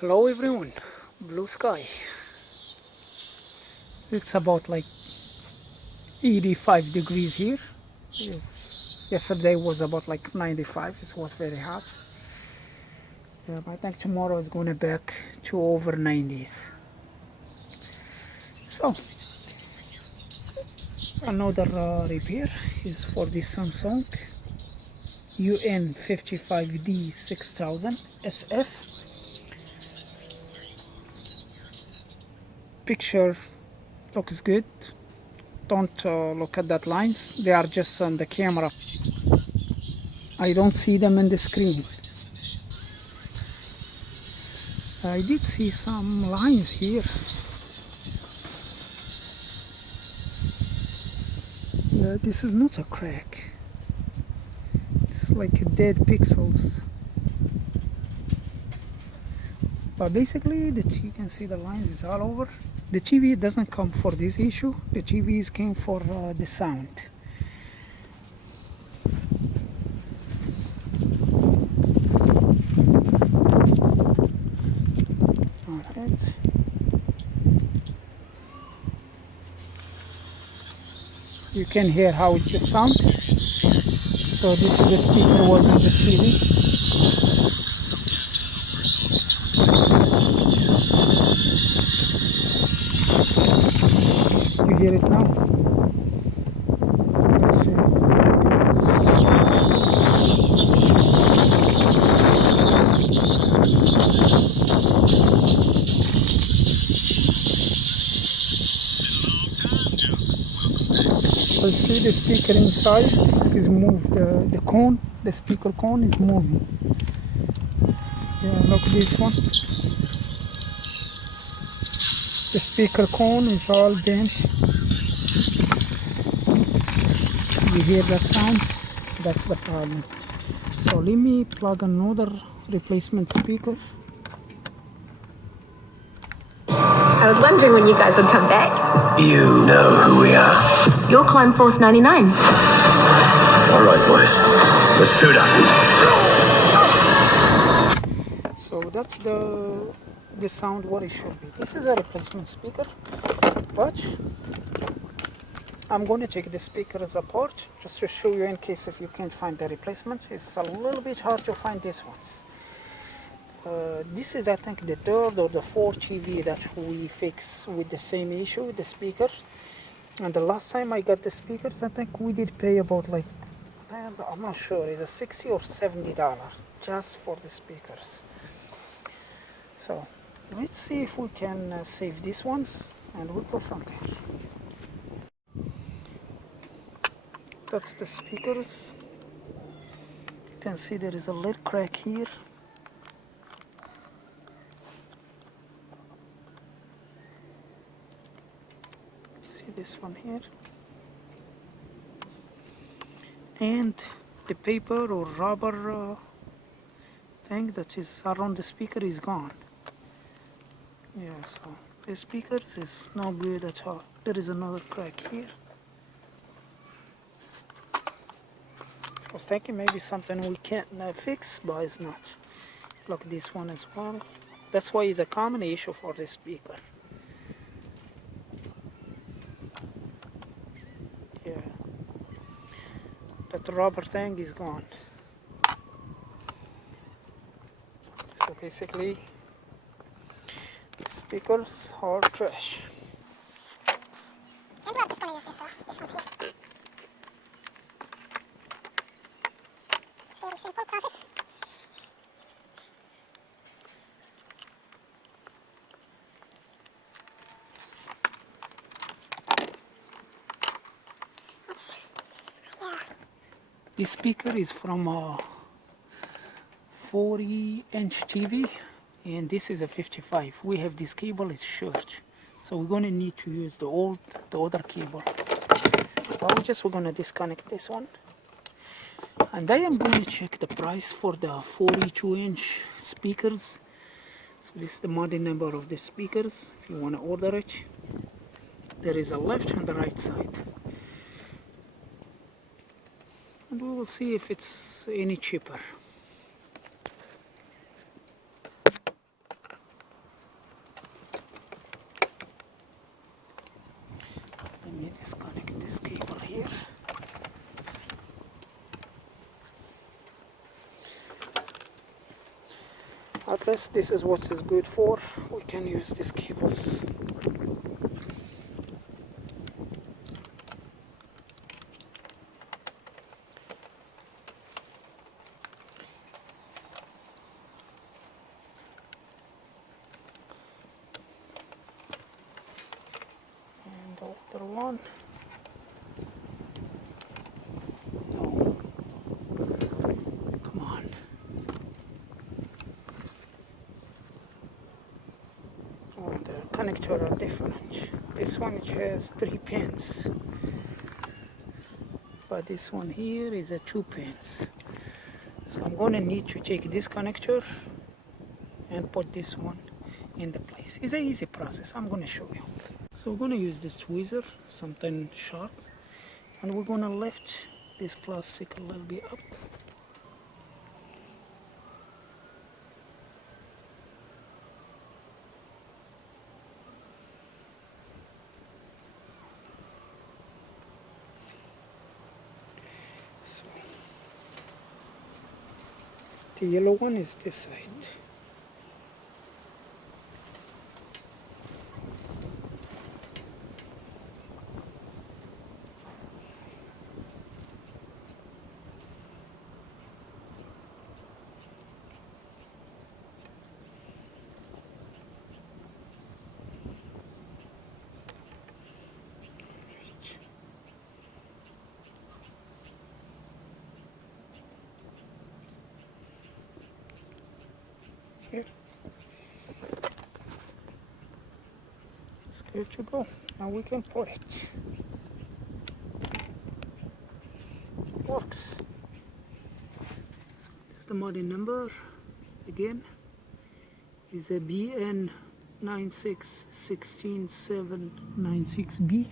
Hello everyone, blue sky. It's about like 85 degrees here. Yesterday was about like 95. It was very hot. I think tomorrow is going to back to over 90s. So another repair is for this Samsung UN55D6000 SF. Picture looks good. Don't look at that lines. They are just on the camera. I don't see them in the screen. I did see some lines here. Yeah, this is not a crack. It's like dead pixels. But basically, you can see the lines is all over. The TV doesn't come for this issue. The TVs came for the sound. Alright. You can hear how it just sounds. So this is the speaker was on the TV. You hear it now? Let's see. So see the speaker inside is moved. The cone, the speaker cone is moving. Yeah, look at this one. The speaker cone is all bent. You hear that sound? That's the problem. So let me plug another replacement speaker. I was wondering when you guys would come back. You know who we are? You're Climb Force 99. All right, boys. Let's suit up. So that's the sound what it should be. This is a replacement speaker, but I'm going to take the speakers apart just to show you in case if you can't find the replacement. It's a little bit hard to find these ones. This is I think the third or the fourth TV that we fix with the same issue with the speakers. And the last time I got the speakers, I think we did pay about like, I'm not sure, it's a $60 or $70 just for the speakers. So let's see if we can save these ones and we'll go from there. That's the speakers. You can see there is a little crack here. See this one here. And the paper or rubber thing that is around the speaker is gone. Yeah, so the speakers is no good at all. There is another crack here. I was thinking maybe something we can't fix, but it's not. Look at this one as well. That's why it's a common issue for the speaker. Yeah, that rubber thing is gone. So basically, speakers are trash. I'm just gonna use this one's here. It's very simple process. Yeah. This speaker is from a 40-inch TV, and this is a 55. We have this cable is short, so we're gonna need to use the other cable. But we're gonna disconnect this one, and I am going to check the price for the 42-inch speakers. So this is the model number of the speakers. If you want to order it, there is a left and the right side, and we will see if it's any cheaper. At least this is what is good for. We can use these cables. And the other one. No. Come on. Oh, the connector are different. This one has 3 pins, but this one here is a 2 pins. So I'm gonna need to take this connector and put this one in the place. It's an easy process. I'm gonna show you. So we're gonna use this tweezer, something sharp, and we're gonna lift this plastic a little bit up. So the yellow one is this side. Here. It's good to go. Now we can put it. Works. So this is the model number again. Is a BN9616796B.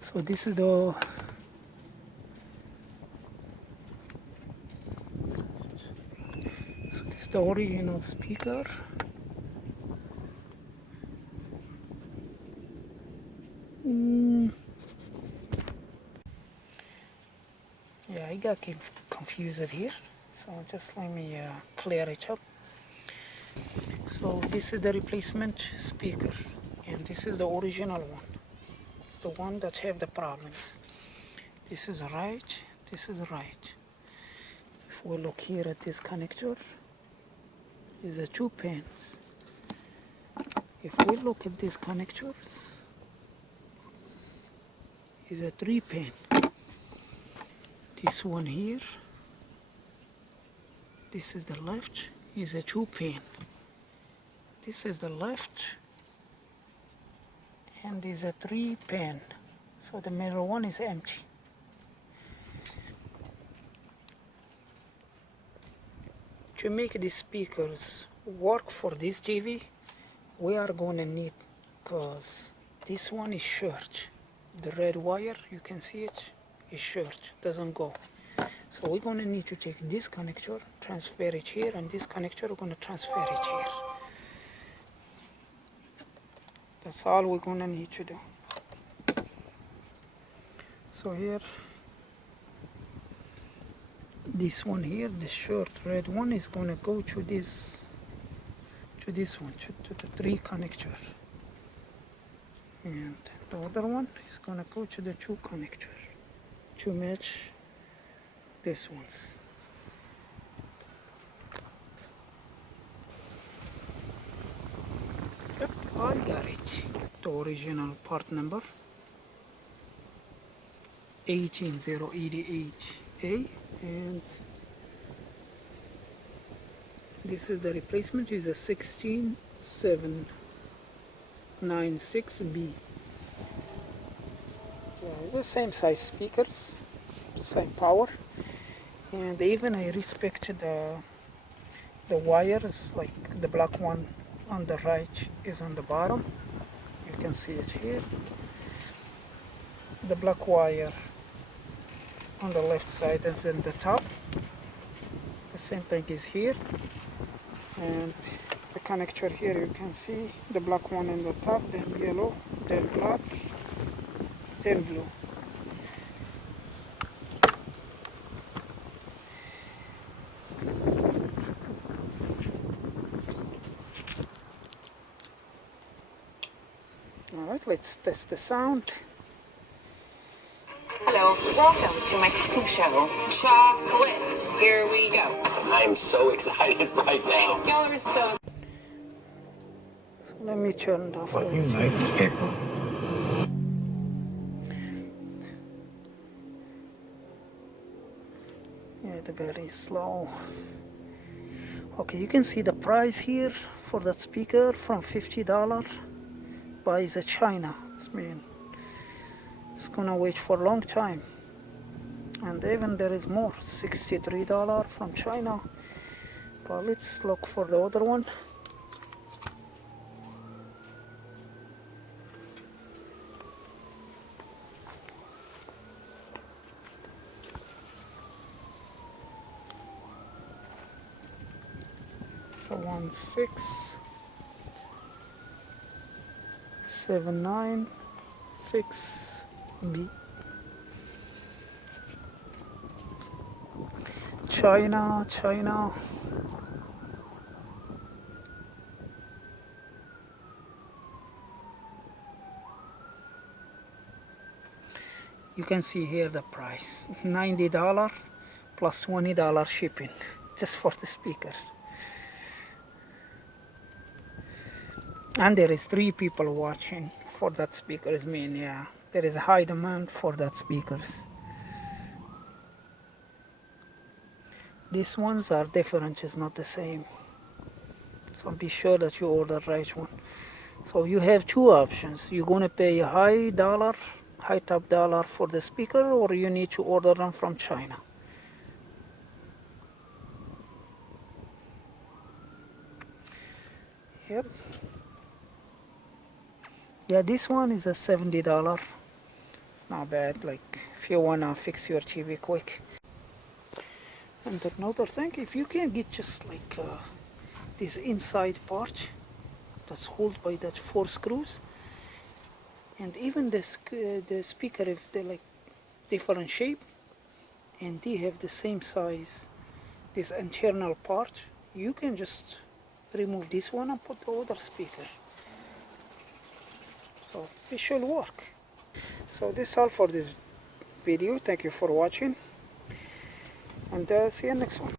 So this is the original speaker. Yeah, I got confused here, so just let me clear it up. So this is the replacement speaker, and this is the original one, the one that have the problems. This is right, this is right. If we look here at this connector, is a 2 pins. If we look at these connectors, is a 3 pin. This one here, this is the left, is a 2 pin. This is the left, and is a 3 pin. So the middle one is empty. To make these speakers work for this TV, we are going to need, because this one is short. The red wire, you can see it, is short, doesn't go. So we're going to need to take this connector, transfer it here, and this connector, we're going to transfer it here. That's all we're going to need to do. So here, this one here, the short red one, is going to go to this one, to the 3 connector, and the other one is going to go to the 2 connector to match these ones. Yep, I got it. The original part number 18088A, and this is the replacement, is a 16796B. Yeah, it's the same size speakers, same power, and even I respect the wires, like the black one on the right is on the bottom, you can see it here. The black wire on the left side is in the top. The same thing is here, and the connector here, you can see the black one in the top, then yellow, then black, then blue. right, let's test the sound. Hello, welcome to my cooking show, Chocolate. Here we go. I am so excited right now. Y'all are so So let me turn it off. What unites people? Yeah, the very slow. Okay, you can see the price here for that speaker from $50 by the China. This mean it's gonna wait for a long time. And even there is more, $63 from China. But let's look for the other one. So 16796B. China. You can see here the price, $90 plus $20 shipping just for the speaker. And there is 3 people watching for that speaker. Is mean, yeah, there is a high demand for that speakers. These ones are different, it's not the same. So be sure that you order the right one. So you have 2 options. You're gonna pay a high top dollar for the speaker, or you need to order them from China. Yep. Yeah, this one is a $70. It's not bad, like if you wanna fix your TV quick. And another thing, if you can get just like this inside part that's held by that 4 screws, and even the speaker, if they like different shape and they have the same size, this internal part, you can just remove this one and put the other speaker. So it should work. So this is all for this video. Thank you for watching, and see you next one.